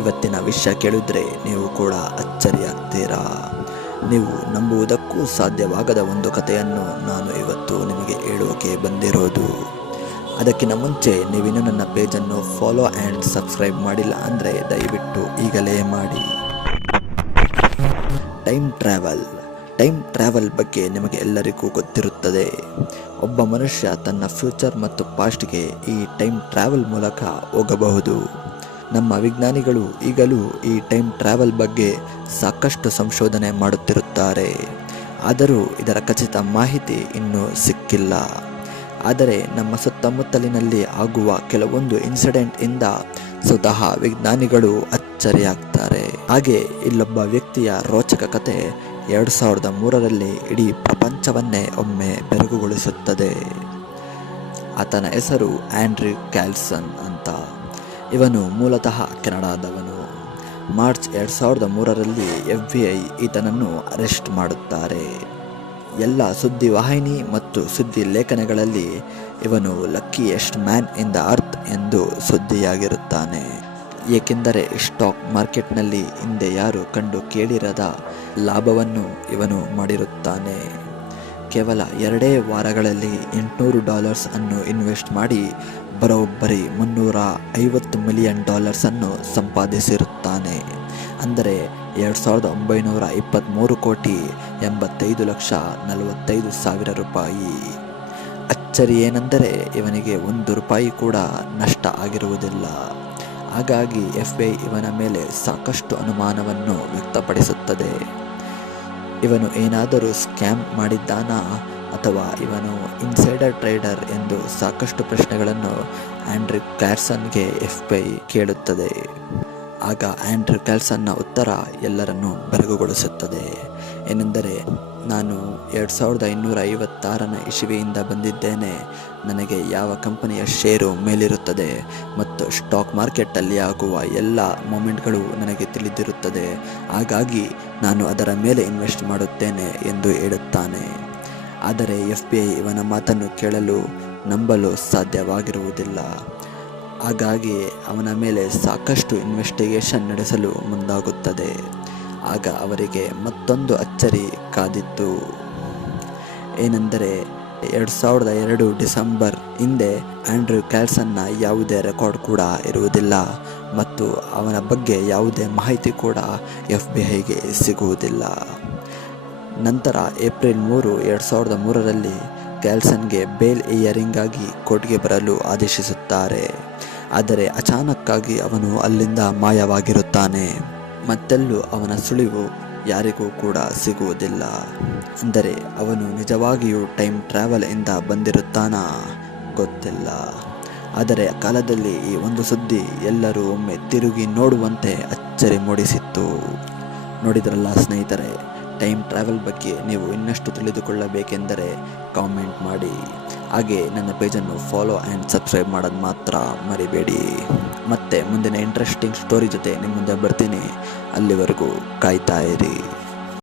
ಇವತ್ತಿನ ವಿಷಯ ಕೇಳಿದ್ರೆ ನೀವು ಕೂಡ ಅಚ್ಚರಿಯಾಗ್ತೀರಾ. ನೀವು ನಂಬುವುದಕ್ಕೂ ಸಾಧ್ಯವಾಗದ ಒಂದು ಕಥೆಯನ್ನು ನಾನು ಇವತ್ತು ನಿಮಗೆ ಹೇಳೋಕೆ ಬಂದಿರೋದು. ಅದಕ್ಕಿಂತ ಮುಂಚೆ ನೀವಿನ್ನೂ ನನ್ನ ಪೇಜನ್ನು ಫಾಲೋ ಆ್ಯಂಡ್ ಸಬ್ಸ್ಕ್ರೈಬ್ ಮಾಡಿಲ್ಲ ಅಂದರೆ ದಯವಿಟ್ಟು ಈಗಲೇ ಮಾಡಿ. ಟೈಮ್ ಟ್ರಾವೆಲ್ ಬಗ್ಗೆ ನಿಮಗೆ ಎಲ್ಲರಿಗೂ ಗೊತ್ತಿರುತ್ತದೆ. ಒಬ್ಬ ಮನುಷ್ಯ ತನ್ನ ಫ್ಯೂಚರ್ ಮತ್ತು ಪಾಸ್ಟ್ಗೆ ಈ ಟೈಮ್ ಟ್ರಾವೆಲ್ ಮೂಲಕ ಹೋಗಬಹುದು. ನಮ್ಮ ವಿಜ್ಞಾನಿಗಳು ಈಗಲೂ ಈ ಟೈಮ್ ಟ್ರಾವೆಲ್ ಬಗ್ಗೆ ಸಾಕಷ್ಟು ಸಂಶೋಧನೆ ಮಾಡುತ್ತಿರುತ್ತಾರೆ. ಆದರೂ ಇದರ ಖಚಿತ ಮಾಹಿತಿ ಇನ್ನೂ ಸಿಕ್ಕಿಲ್ಲ. ಆದರೆ ನಮ್ಮ ಸುತ್ತಮುತ್ತಲಿನಲ್ಲಿ ಆಗುವ ಕೆಲವೊಂದು ಇನ್ಸಿಡೆಂಟ್ ಇಂದ ಸ್ವತಃ ವಿಜ್ಞಾನಿಗಳು ಅಚ್ಚರಿಯಾಗ್ತಾರೆ. ಹಾಗೆ ಇಲ್ಲೊಬ್ಬ ವ್ಯಕ್ತಿಯ ರೋಚಕ ಕತೆ 2003ರಲ್ಲಿ ಇಡೀ ಪ್ರಪಂಚವನ್ನೇ ಒಮ್ಮೆ ಬೆರಗುಗೊಳಿಸುತ್ತದೆ. ಆತನ ಹೆಸರು ಆಂಡ್ರ್ಯೂ ಕ್ಯಾಲ್ಸನ್ ಅಂತ. ಇವನು ಮೂಲತಃ ಕೆನಡಾದವನು. ಮಾರ್ಚ್ 2003ರಲ್ಲಿ FBI ಈತನನ್ನು ಅರೆಸ್ಟ್ ಮಾಡುತ್ತಾರೆ. ಎಲ್ಲ ಸುದ್ದಿವಾಹಿನಿ ಮತ್ತು ಸುದ್ದಿ ಲೇಖನಗಳಲ್ಲಿ ಇವನು luckiest man in the earth ಎಂದು ಸುದ್ದಿಯಾಗಿರುತ್ತಾನೆ. ಏಕೆಂದರೆ ಸ್ಟಾಕ್ ಮಾರ್ಕೆಟ್ನಲ್ಲಿ ಹಿಂದೆ ಯಾರು ಕಂಡು ಕೇಳಿರದ ಲಾಭವನ್ನು ಇವನು ಮಾಡಿರುತ್ತಾನೆ. ಕೇವಲ 2 ವಾರಗಳಲ್ಲಿ $800 ಅನ್ನು ಇನ್ವೆಸ್ಟ್ ಮಾಡಿ ಬರೋಬ್ಬರಿ $350 ಮಿಲಿಯನ್ ಅನ್ನು ಸಂಪಾದಿಸಿರುತ್ತಾನೆ. ಅಂದರೆ 2,923,85,45,000 ರೂಪಾಯಿ. ಅಚ್ಚರಿ ಏನೆಂದರೆ ಇವನಿಗೆ $1 ಕೂಡ ನಷ್ಟ ಆಗಿರುವುದಿಲ್ಲ. ಹಾಗಾಗಿ FBI ಇವನ ಮೇಲೆ ಸಾಕಷ್ಟು ಅನುಮಾನವನ್ನು ವ್ಯಕ್ತಪಡಿಸುತ್ತದೆ. ಇವನು ಏನಾದರೂ ಸ್ಕ್ಯಾಮ್ ಮಾಡಿದ್ದಾನಾ ಅಥವಾ ಇವನು ಇನ್ಸೈಡರ್ ಟ್ರೇಡರ್ ಎಂದು ಸಾಕಷ್ಟು ಪ್ರಶ್ನೆಗಳನ್ನು ಆಂಡ್ರ್ಯೂ ಕ್ಯಾಲ್ಸನ್ಗೆ FBI ಕೇಳುತ್ತದೆ. ಆಗ ಆಂಡ್ರ್ಯೂ ಕ್ಯಾಲ್ಸನ್ನ ಉತ್ತರ ಎಲ್ಲರನ್ನೂ ಬೆರಗುಗೊಳಿಸುತ್ತದೆ. ಏನೆಂದರೆ, ನಾನು 2256ನೇ ಇಸವಿಯಿಂದ ಬಂದಿದ್ದೇನೆ. ನನಗೆ ಯಾವ ಕಂಪನಿಯ ಷೇರು ಮೇಲಿರುತ್ತದೆ ಮತ್ತು ಸ್ಟಾಕ್ ಮಾರ್ಕೆಟಲ್ಲಿ ಆಗುವ ಎಲ್ಲ ಮೂಮೆಂಟ್ಗಳು ನನಗೆ ತಿಳಿದಿರುತ್ತದೆ. ಹಾಗಾಗಿ ನಾನು ಅದರ ಮೇಲೆ ಇನ್ವೆಸ್ಟ್ ಮಾಡುತ್ತೇನೆ ಎಂದು ಹೇಳುತ್ತಾನೆ. ಆದರೆ FBI ಇವನ ಮಾತನ್ನು ಕೇಳಲು ನಂಬಲು ಸಾಧ್ಯವಾಗಿರುವುದಿಲ್ಲ. ಹಾಗಾಗಿ ಅವನ ಮೇಲೆ ಸಾಕಷ್ಟು ಇನ್ವೆಸ್ಟಿಗೇಷನ್ ನಡೆಸಲು ಮುಂದಾಗುತ್ತದೆ. ಆಗ ಅವರಿಗೆ ಮತ್ತೊಂದು ಅಚ್ಚರಿ ಕಾದಿತ್ತು. ಏನೆಂದರೆ 2002 ಡಿಸೆಂಬರ್ ಹಿಂದೆ ಆಂಡ್ರ್ಯೂ ಕ್ಯಾಲ್ಸನ್ನ ಯಾವುದೇ ರೆಕಾರ್ಡ್ ಕೂಡ ಇರುವುದಿಲ್ಲ ಮತ್ತು ಅವನ ಬಗ್ಗೆ ಯಾವುದೇ ಮಾಹಿತಿ ಕೂಡ FBIಗೆ ಸಿಗುವುದಿಲ್ಲ. ನಂತರ ಏಪ್ರಿಲ್ 3, 2003ರಲ್ಲಿ ಕ್ಯಾಲ್ಸನ್ಗೆ ಬೇಲ್ ಹಿಯರಿಂಗ್ ಆಗಿ ಕೋರ್ಟ್ಗೆ ಬರಲು ಆದೇಶಿಸುತ್ತಾರೆ. ಆದರೆ ಅಚಾನಕ್ಕಾಗಿ ಅವನು ಅಲ್ಲಿಂದ ಮಾಯವಾಗಿರುತ್ತಾನೆ. ಮತ್ತೆಲ್ಲೂ ಅವನ ಸುಳಿವು ಯಾರಿಗೂ ಕೂಡ ಸಿಗುವುದಿಲ್ಲ. ಅಂದರೆ ಅವನು ನಿಜವಾಗಿಯೂ ಟೈಮ್ ಟ್ರಾವೆಲ್ ಇಂದ ಬಂದಿರುತ್ತಾನಾ ಗೊತ್ತಿಲ್ಲ. ಆದರೆ ಆ ಕಾಲದಲ್ಲಿ ಈ ಒಂದು ಸುದ್ದಿ ಎಲ್ಲರೂ ಒಮ್ಮೆ ತಿರುಗಿ ನೋಡುವಂತೆ ಅಚ್ಚರಿ ಮೂಡಿಸಿತ್ತು. ನೋಡಿದ್ರಲ್ಲ ಸ್ನೇಹಿತರೆ, ಟೈಮ್ ಟ್ರಾವೆಲ್ ಬಗ್ಗೆ ನೀವು ಇನ್ನಷ್ಟು ತಿಳಿದುಕೊಳ್ಳಬೇಕೆಂದರೆ ಕಾಮೆಂಟ್ ಮಾಡಿ. ಹಾಗೆ ನನ್ನ ಪೇಜನ್ನು ಫಾಲೋ ಆ್ಯಂಡ್ ಸಬ್ಸ್ಕ್ರೈಬ್ ಮಾಡೋದು ಮಾತ್ರ ಮರಿಬೇಡಿ. ಮತ್ತೆ ಮುಂದಿನ ಇಂಟ್ರೆಸ್ಟಿಂಗ್ ಸ್ಟೋರಿ ಜೊತೆ ನಿಮ್ಮ ಮುಂದೆ ಬರ್ತೀನಿ. ಅಲ್ಲಿವರೆಗೂ ಕಾಯ್ತಾ ಇರಿ.